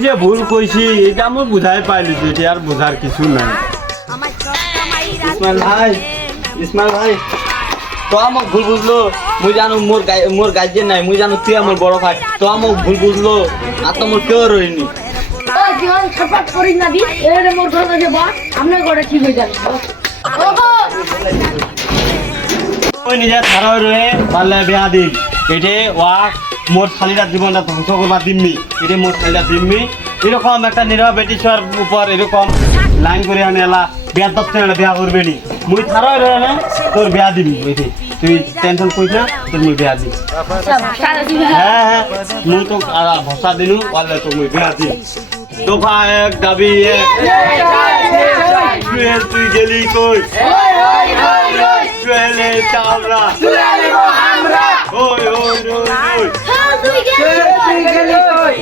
যে ভুল কইছি এটা আমি বুঝাই পাইলি এটা আর বুঝার কিছু নাই। ইসমাইল ভাই তো আমাক ভুল বুঝলো মুই জানো মোর গার্জেন নাই মুই জানো তুই আমার বড় ভাই তো আমাক ভুল বুঝলো আর তো মোর কেউ রইনি জীবন ছটফট করি না দি এর মোর ঘরে যে বাস আমনে ঘরে ঠিক হয়ে যাবে ওই নিজে থারা রয়ে পারলে বিয়া দিন এটে ওয়া মোর শালীরা জীবনটা ধ্বংস করবার দিমনি এটে মোর শালীরা দিমনি এরকম একটা নিরব ব্রিটিশের উপর এরকম লাইন করে আনে এলা বিয়া দপ্তর বিয়া করবে নি মুই থারা রয়ে না তোর বিয়া দিবি এটে তুই টেনশন করিস না তোর মুই বিয়া দিবি হ্যাঁ মুই তো ভরসা দিলু পারলে তো মুই বিয়া দিবি দফা এক দাবি এক তুই গেলি কই চলে চালরা ওই ওই ওই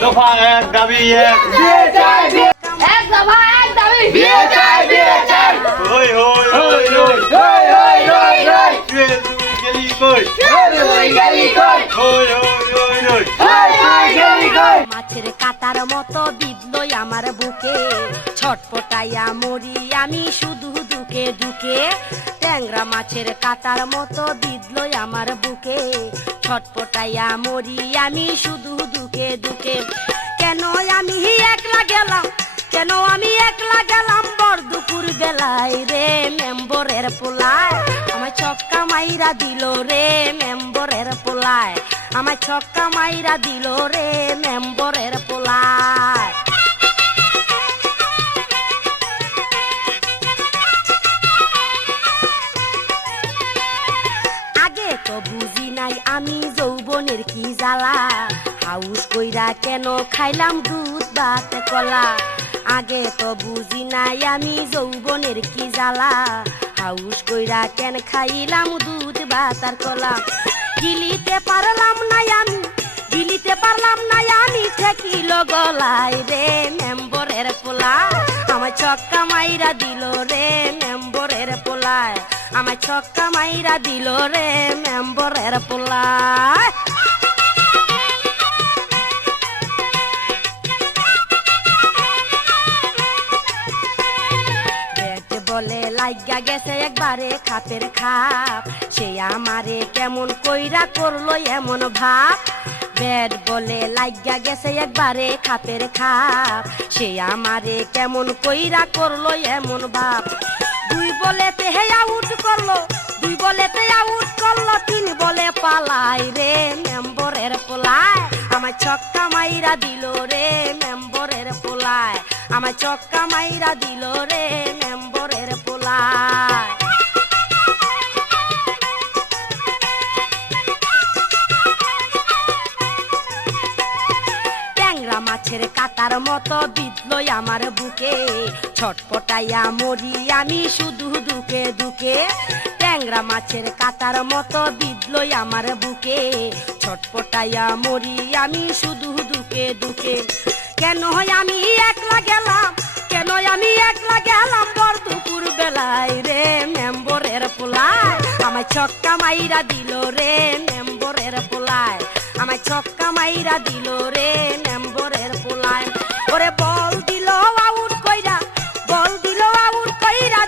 দফা এক দাবি এক এক দফা এক দাবি বিয়ে চাই ওই ওই ওই ওই তুই গেলি কই ওই ওই ওই মাছের কাটার মতো বিদলই আমার বুকে ছটপটাইয়া মরি আমি শুধু দুকে দুকে ট্যাংরা মাছের কাটার মতো বিদলই আমার বুকে ছটপটাইয়া মরি আমি শুধু দুকে দুকে কেন আমি একলা গেলাম কেন আমি একলা গেলাম বর দুপুর বেলায় রে মেম্বরের পোলায় আমার ছক্কা মাইরা দিল রে মেম্বরের পোলায় আমার ছক্কা মাইরা দিল রে মেম্বরের পোলায় আগে তো বুঝি নাই আমি যৌবনের কি জ্বালা হাউস কইরা কেন খাইলাম দুধ ভাত কলা আগে তো বুঝি নাই আমি যৌবনের কি জ্বালা হাউস কইরা কেন খাইলাম দুধ ভাত আর কলা গিলিতে পারলাম না আমি ঠেকিল গলায় রে মেম্বরের পোলায় আমার ছক্কা মাইরা দিল রে মেম্বরের পোলায় আমার ছক্কা মাইরা দিল রে মেম্বরের পোলায় বলে লাইগা গেছে একবারে খাপের খাপ সে আমারে কেমন কইরা করলো এমন ভাব ব্যাট বলে লাইগা গেছে একবারে খাপের খাপ সে আমারে কেমন কইরা করলো এমন ভাব দুই বলেতে হে আউট করলো তিন বলে পালাই রে মেম্বরের পোলায় আমার ছক্কা মাইরা দিল রে মেম্বরের পোলায় আমার ছক্কা মাইরা দিল রে মেম্বরের পোলায় ট্যাংরা মাছের কাটার মতো বিদলই আমার বুকে ছটপটাইয়া মরি আমি শুধু দুকে দুকে ট্যাংরা মাছের কাটার মতো বিদলই আমার বুকে ছটপটাইয়া মরি আমি শুধু দুকে দুকে কেন আমি একলা গেলাম বর দুপুর বেলায় রে মেম্বরের পোলায় আমার ছক্কা মাইরা দিল রে মেম্বরের পোলায় আমার ছক্কা মাইরা দিল রে মেম্বরের পোলায় ওরে বল দিল আউট কইরা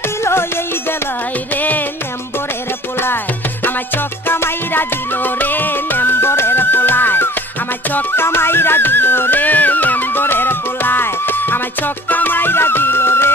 দিল এই বেলায় রে মেম্বরের পোলায় আমার ছক্কা মাইরা দিল রে মেম্বরের পোলায় আমার ছক্কা মাইরা দিল রে মেম্বরের পোলায় আমার ছক্কা মাইরা দিল রে